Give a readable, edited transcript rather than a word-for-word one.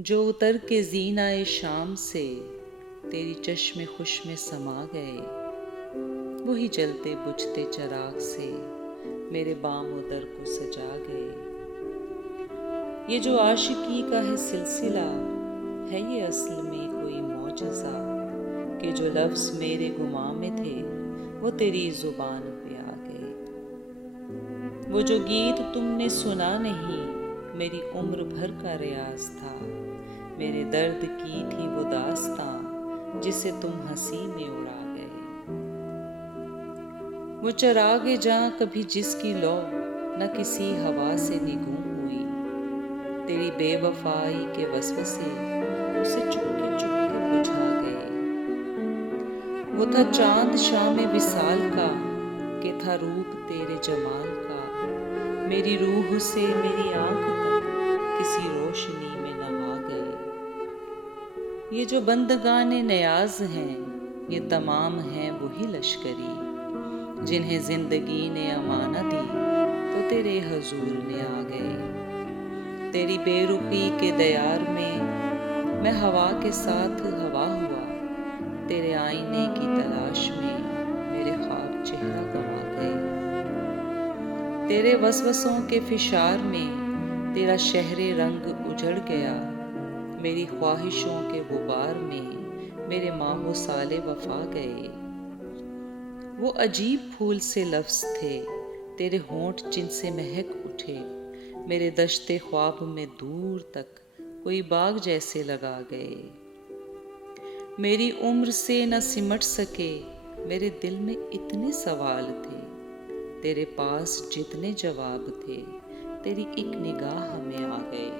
जो उतर के ज़ीनाए शाम से तेरी चश्मे खुश में समा गए, वही जलते बुझते चराग से मेरे बाम दर को सजा गए। ये जो आशिकी का है सिलसिला, है ये असल में कोई मौजज़ा कि जो लफ्ज़ मेरे गुमां में थे वो तेरी ज़ुबान पे आ गए। वो जो गीत तुमने सुना नहीं मेरी उम्र भर का रियाज था, मेरे दर्द की थी वो दास्तां जिसे तुम हंसी में उड़ा गए। वो चरागे जहाँ कभी जिसकी लौ न किसी हवा से निगूं हुई, तेरी बेवफाई के वसवसे उसे चुपके चुपके बुझा गए। वो था चांद शाम विसाल का कि था रूप तेरे जमाल का, मेरी रूह से मेरी आंख तक किसी रोशनी में नहा गए। ये जो बंदगाने नयाज हैं ये तमाम हैं वही लश्करी जिन्हें जिंदगी ने अमाना दी तो तेरे हजूर में आ गए। तेरी बेरुखी के दयार में मैं हवा के साथ हवा हुआ, तेरे आईने की तलाश में मेरे ख्वाब चेहरा गंवा गए। तेरे वसवसों के फिशार में तेरा शहरे रंग उजड़ गया, मेरी ख्वाहिशों के गुबार में मेरे माहो साले वफा गए। वो अजीब फूल से लफ्ज़ थे तेरे होंठ जिनसे महक उठे, मेरे दश्ते ख्वाब में दूर तक कोई बाग जैसे लगा गए। मेरी उम्र से न सिमट सके मेरे दिल में इतने सवाल थे, तेरे पास जितने जवाब थे तेरी एक निगाह में आ गए।